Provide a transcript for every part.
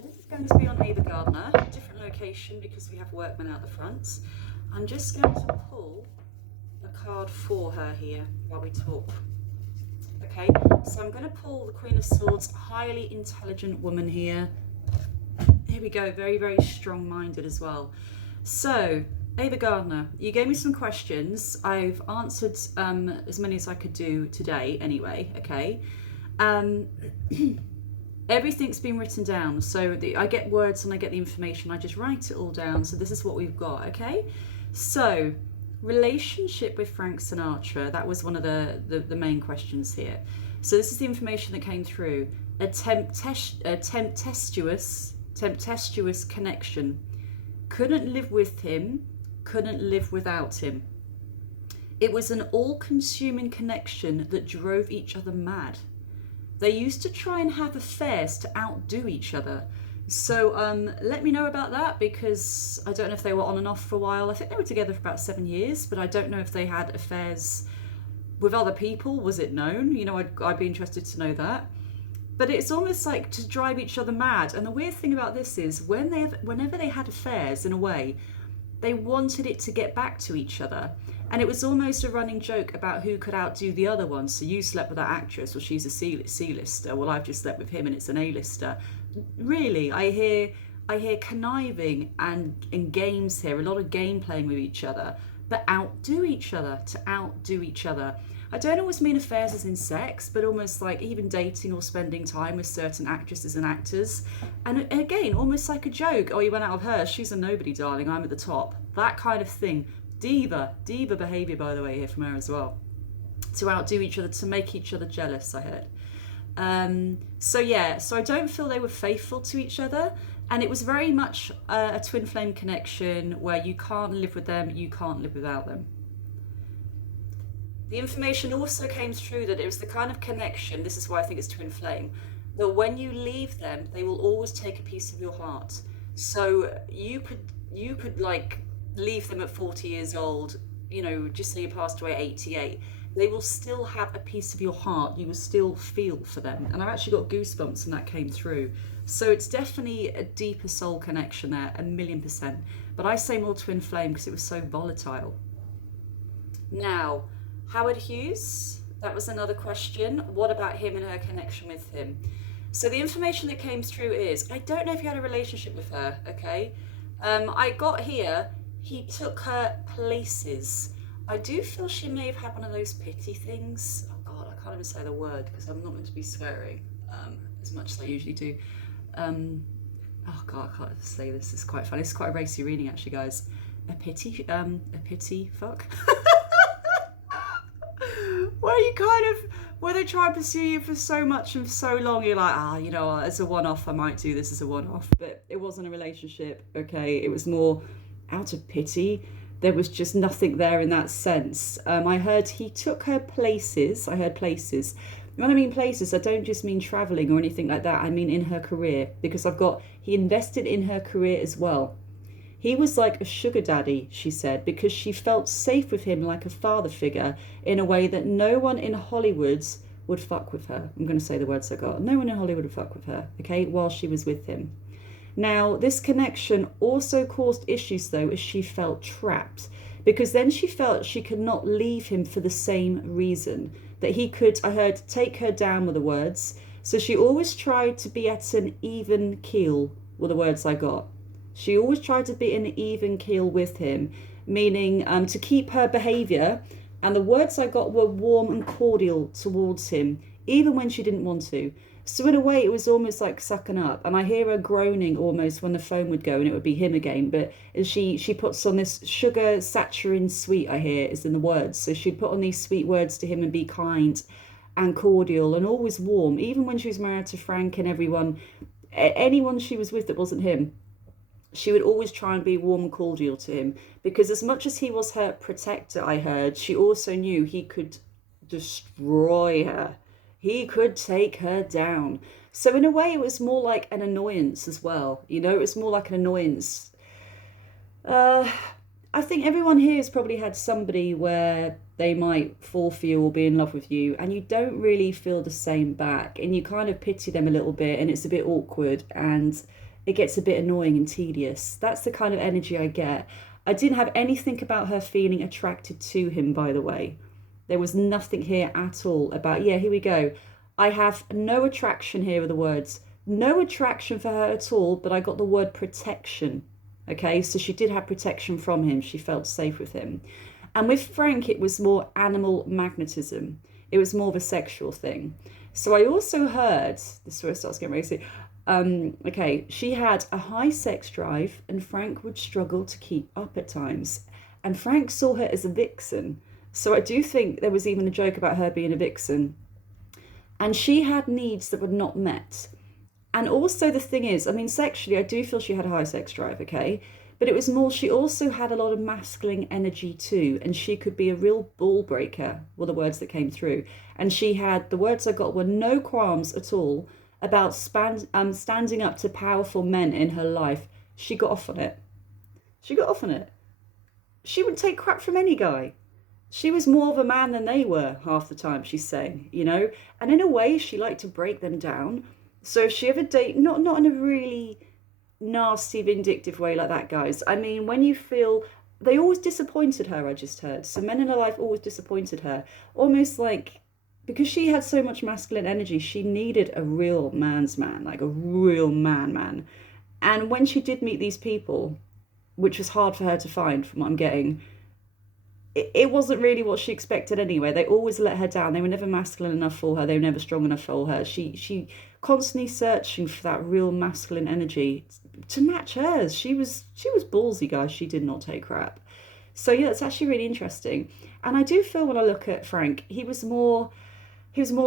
this is going to be on AVA GARDNER, a different location because we have workmen out the front. I'm just going to pull a card for her here while we talk. Okay, so I'm going to pull the Queen of Swords, highly intelligent woman here. Here we go, very, very strong-minded as well. So, AVA GARDNER, you gave me some questions. I've answered as many as I could do today anyway, okay? Everything's been written down, so I get words and I get the information, I just write it all down, so this is what we've got, okay? So, relationship with Frank Sinatra, that was one of the main questions here. So this is the information that came through. A tempestuous connection. Couldn't live with him, couldn't live without him. It was an all-consuming connection that drove each other mad. They used to try and have affairs to outdo each other. So let me know about that, because I don't know if they were on and off for a while. I think they were together for about 7 years, but I don't know if they had affairs with other people. Was it known? You know, I'd be interested to know that. But it's almost like to drive each other mad. And the weird thing about this is whenever they had affairs, in a way, they wanted it to get back to each other. And it was almost a running joke about who could outdo the other one. So you slept with that actress, well, she's a C-lister. Well, I've just slept with him and it's an A-lister. Really, I hear conniving and games here, a lot of game playing with each other, but outdo each other, to outdo each other. I don't always mean affairs as in sex, but almost like even dating or spending time with certain actresses and actors. And again, almost like a joke. Oh, you went out with her, she's a nobody, darling, I'm at the top. That kind of thing. Diva behaviour, by the way, here from her as well. To outdo each other, to make each other jealous, I heard. So I don't feel they were faithful to each other, and it was very much a twin flame connection where you can't live with them, you can't live without them. The information also came through that it was the kind of connection, this is why I think it's twin flame, that when you leave them, they will always take a piece of your heart. So you could like leave them at 40 years old, you know, just say you passed away at 88, they will still have a piece of your heart. You will still feel for them. And I've actually got goosebumps when that came through. So it's definitely a deeper soul connection there, 1,000,000%. But I say more twin flame because it was so volatile. Now, Howard Hughes, that was another question. What about him and her connection with him? So the information that came through is, I don't know if you had a relationship with her, okay? I got here, he took her places. I do feel she may have had one of those pity things. Oh God, I can't even say the word because I'm not meant to be swearing as much as I usually do. Oh God, I can't say this. It's quite funny. It's quite a racy reading actually, guys. A pity fuck. Where they try and pursue you for so much and for so long, you're like, you know, as a one-off, I might do this as a one-off. But it wasn't a relationship, okay? It was more out of pity. There was just nothing there in that sense. I heard he took her places. I heard places. When I mean places, I don't just mean traveling or anything like that. I mean in her career, because he invested in her career as well. He was like a sugar daddy, she said, because she felt safe with him like a father figure in a way that no one in Hollywood would fuck with her. I'm going to say the words I got. No one in Hollywood would fuck with her, okay, while she was with him. Now, this connection also caused issues, though, as she felt trapped, because then she felt she could not leave him for the same reason, that he could, I heard, take her down with the words. So she always tried to be at an even keel, were the words I got. She always tried to be in an even keel with him, meaning to keep her behaviour, and the words I got were warm and cordial towards him, even when she didn't want to. So in a way, it was almost like sucking up. And I hear her groaning almost when the phone would go and it would be him again. But she puts on this sugar, saccharine, sweet, I hear, is in the words. So she'd put on these sweet words to him and be kind and cordial and always warm. Even when she was married to Frank and everyone, anyone she was with that wasn't him, she would always try and be warm and cordial to him. Because as much as he was her protector, I heard, she also knew he could destroy her. He could take her down. So in a way, it was more like an annoyance as well. You know, it was more like an annoyance. I think everyone here has probably had somebody where they might fall for you or be in love with you, and you don't really feel the same back, and you kind of pity them a little bit, and it's a bit awkward, and it gets a bit annoying and tedious. That's the kind of energy I get. I didn't have anything about her feeling attracted to him, by the way. There was nothing here at all about, yeah, here we go. I have no attraction here with the words. No attraction for her at all, but I got the word protection. Okay, so she did have protection from him. She felt safe with him. And with Frank, it was more animal magnetism. It was more of a sexual thing. So I also heard, this is where it starts getting racy. Okay, she had a high sex drive, and Frank would struggle to keep up at times. And Frank saw her as a vixen. So I do think there was even a joke about her being a vixen. And she had needs that were not met. And also the thing is, I mean, sexually, I do feel she had a high sex drive, okay? But it was more, she also had a lot of masculine energy too. And she could be a real ball breaker, were the words that came through. And she had, the words I got were no qualms at all about standing up to powerful men in her life. She got off on it. She got off on it. She wouldn't take crap from any guy. She was more of a man than they were half the time, she's saying, you know? And in a way, she liked to break them down. So if she ever not in a really nasty, vindictive way like that, guys. I mean, when you feel, they always disappointed her, I just heard. So men in her life always disappointed her. Almost like, because she had so much masculine energy, she needed a real man's man, like a real man. And when she did meet these people, which was hard for her to find from what I'm getting, it wasn't really what she expected anyway. They always let her down. They were never masculine enough for her. They were never strong enough for her. She constantly searching for that real masculine energy to match hers. She was ballsy, guys. She did not take crap. So yeah, it's actually really interesting. And I do feel when I look at Frank, he was more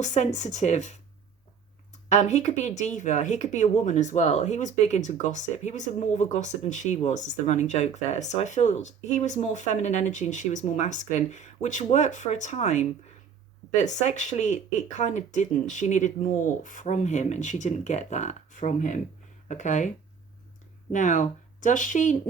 sensitive. He could be a diva. He could be a woman as well. He was big into gossip. He was more of a gossip than she was, is the running joke there. So I feel he was more feminine energy and she was more masculine, which worked for a time. But sexually, it kind of didn't. She needed more from him, and she didn't get that from him. Okay. Now, does she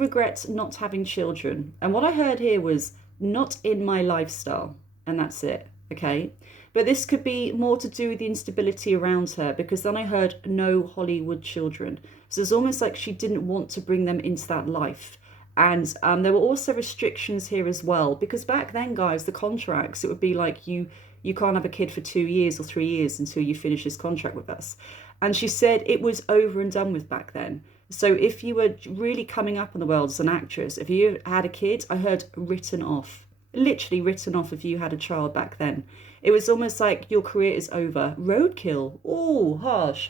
regret not having children? And what I heard here was not in my lifestyle, and that's it. Okay. But this could be more to do with the instability around her, because then I heard no Hollywood children. So it's almost like she didn't want to bring them into that life. And there were also restrictions here as well, because back then, guys, the contracts, it would be like you can't have a kid for 2 years or 3 years until you finish this contract with us. And she said it was over and done with back then. So if you were really coming up in the world as an actress, if you had a kid, I heard written off, literally written off if you had a child back then. It was almost like your career is over. Roadkill. Oh, harsh.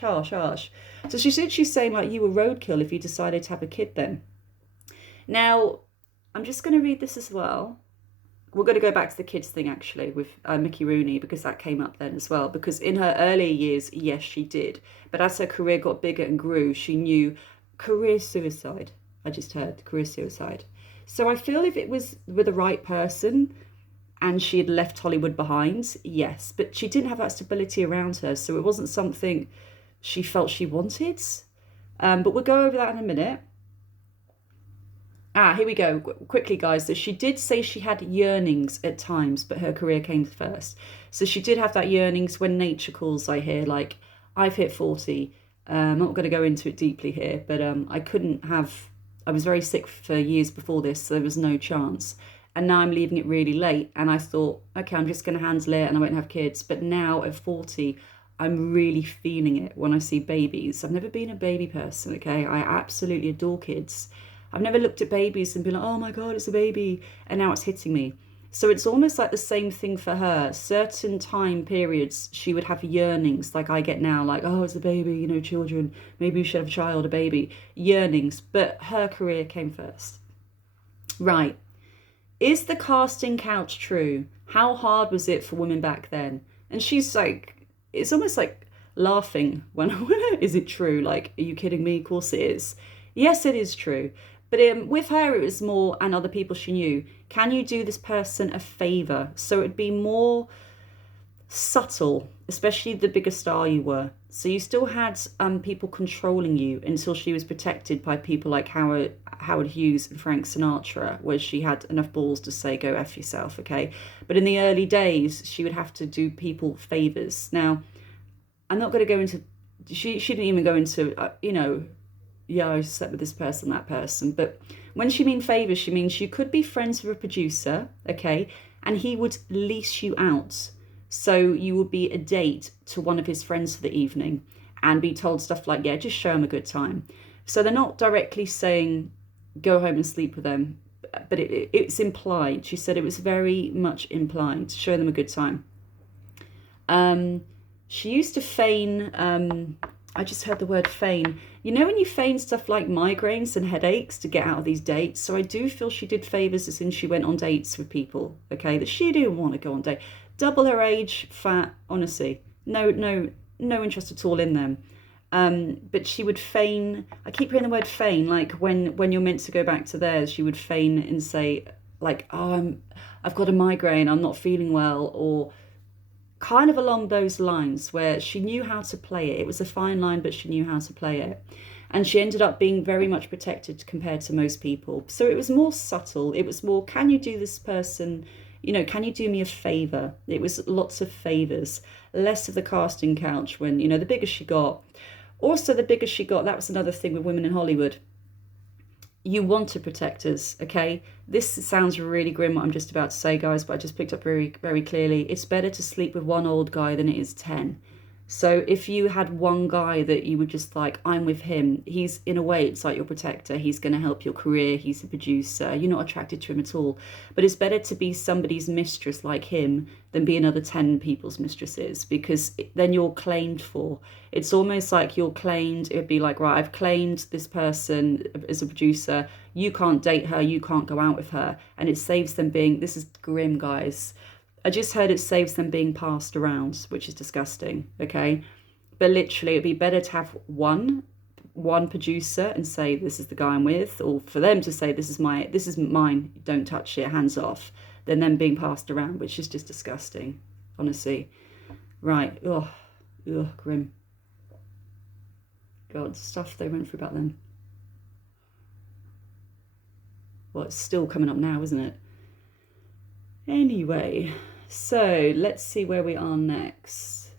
So she's saying like you were roadkill if you decided to have a kid then. Now, I'm just going to read this as well. We're going to go back to the kids thing, actually, with Mickey Rooney, because that came up then as well. Because in her earlier years, yes, she did. But as her career got bigger and grew, she knew career suicide. I just heard career suicide. So I feel if it was with the right person and she had left Hollywood behind, yes. But she didn't have that stability around her. So it wasn't something she felt she wanted. But we'll go over that in a minute. Here we go. Quickly, guys. So she did say she had yearnings at times, but her career came first. So she did have that yearnings when nature calls, I hear. Like, I've hit 40. I'm not going to go into it deeply here, but I was very sick for years before this, so there was no chance. And now I'm leaving it really late. And I thought, okay, I'm just going to handle it and I won't have kids. But now at 40, I'm really feeling it when I see babies. I've never been a baby person, okay? I absolutely adore kids. I've never looked at babies and been like, oh my God, it's a baby. And now it's hitting me. So it's almost like the same thing for her. Certain time periods, she would have yearnings like I get now, like, oh, it's a baby, you know, children. Maybe you should have a child, a baby. Yearnings. But her career came first. Right. Is the casting couch true? How hard was it for women back then? And she's like, it's almost like laughing when is it true? Like, are you kidding me? Of course it is. Yes, it is true. But with her, it was more, and other people she knew, can you do this person a favour? So it'd be more subtle, especially the bigger star you were. So you still had people controlling you until she was protected by people like Howard Howard Hughes and Frank Sinatra, where she had enough balls to say, go F yourself, okay? But in the early days, she would have to do people favors. Now, I'm not going to go into, she didn't even go into, yeah, I slept with this person, that person. But when she means favors, she means you could be friends with a producer, okay? And he would lease you out. So you would be a date to one of his friends for the evening and be told stuff like, yeah, just show him a good time. So they're not directly saying, go home and sleep with them, but it's implied. She said it was very much implied, to show them a good time. She used to feign, I just heard the word feign. You know when you feign stuff like migraines and headaches to get out of these dates? So I do feel she did favours as in she went on dates with people, okay, that she didn't want to go on date. Double her age, fat, honestly. No interest at all in them. But she would feign, I keep hearing the word feign, like when you're meant to go back to theirs, she would feign and say, like, oh, I've got a migraine, I'm not feeling well, or kind of along those lines, where she knew how to play it. It was a fine line, but she knew how to play it. And she ended up being very much protected compared to most people. So it was more subtle. It was more, can you do this person, can you do me a favour? It was lots of favours, less of the casting couch when, the bigger she got. Also, the bigger she got, that was another thing with women in Hollywood. You wanted protectors, okay? This sounds really grim, what I'm just about to say, guys, but I just picked up very, very clearly. It's better to sleep with one old guy than it is 10. So if you had one guy that you were just like, I'm with him, he's, in a way, it's like your protector. He's going to help your career. He's a producer. You're not attracted to him at all. But it's better to be somebody's mistress like him than be another 10 people's mistresses, because then you're claimed for. It's almost like you're claimed. It'd be like, right, I've claimed this person as a producer. You can't date her. You can't go out with her. And it saves them being, this is grim, guys. I just heard it saves them being passed around, which is disgusting, okay? But literally, it'd be better to have one producer and say, this is the guy I'm with, or for them to say, this is mine, don't touch it, hands off, than them being passed around, which is just disgusting, honestly. Right, grim. God, stuff they went through back then. Well, it's still coming up now, isn't it? Anyway, so let's see where we are next.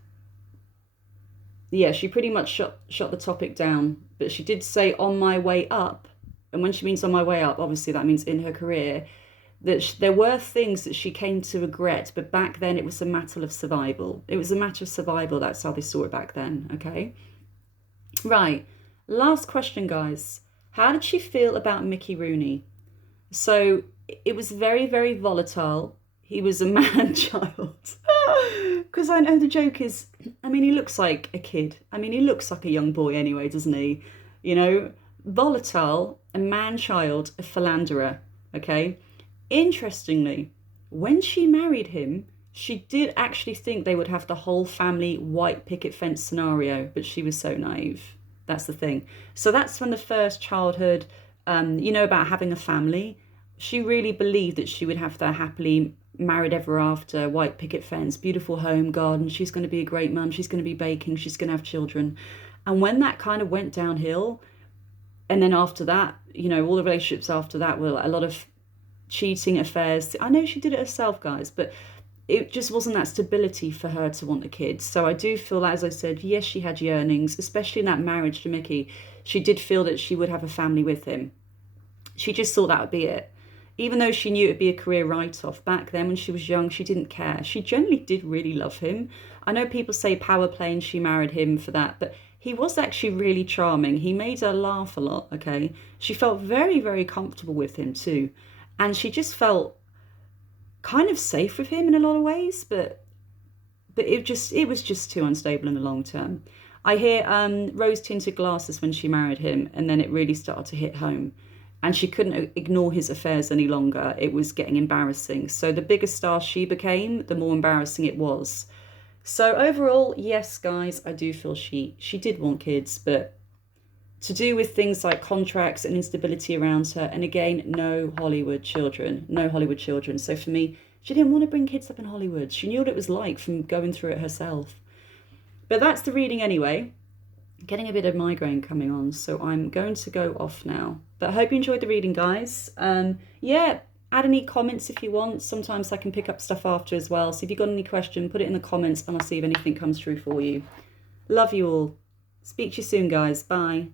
Yeah, she pretty much shot the topic down, but she did say on my way up. And when she means on my way up, obviously that means in her career, that there were things that she came to regret, but back then it was a matter of survival. It was a matter of survival. That's how they saw it back then, okay? Right, last question, guys. How did she feel about Mickey Rooney? So it was very, very volatile. He was a man-child. Because I know the joke is, he looks like a kid. He looks like a young boy anyway, doesn't he? Volatile, a man-child, a philanderer, okay? Interestingly, when she married him, she did actually think they would have the whole family white picket fence scenario, but she was so naive. That's the thing. So that's from the first childhood, about having a family. She really believed that she would have that happily married ever after, white picket fence, beautiful home, garden. She's going to be a great mum. She's going to be baking. She's going to have children. And when that kind of went downhill, and then after that, all the relationships after that were a lot of cheating affairs. I know she did it herself, guys, but it just wasn't that stability for her to want a kid. So I do feel, as I said, yes, she had yearnings, especially in that marriage to Mickey. She did feel that she would have a family with him. She just thought that would be it. Even though she knew it would be a career write-off, back then when she was young, she didn't care. She generally did really love him. I know people say power play and she married him for that, but he was actually really charming. He made her laugh a lot, okay? She felt very, very comfortable with him too. And she just felt kind of safe with him in a lot of ways, but it was just too unstable in the long term. I hear rose-tinted glasses when she married him, and then it really started to hit home. And she couldn't ignore his affairs any longer. It was getting embarrassing. So the bigger star she became, the more embarrassing it was. So overall, yes, guys, I do feel she did want kids, but to do with things like contracts and instability around her. And again, no Hollywood children. So for me, she didn't want to bring kids up in Hollywood. She knew what it was like from going through it herself. But that's the reading anyway. getting a bit of migraine coming on, so I'm going to go off now. But I hope you enjoyed the reading, guys. Yeah, add any comments if you want. Sometimes I can pick up stuff after as well. So if you've got any question, put it in the comments and I'll see if anything comes through for you. Love you all. Speak to you soon, guys. Bye.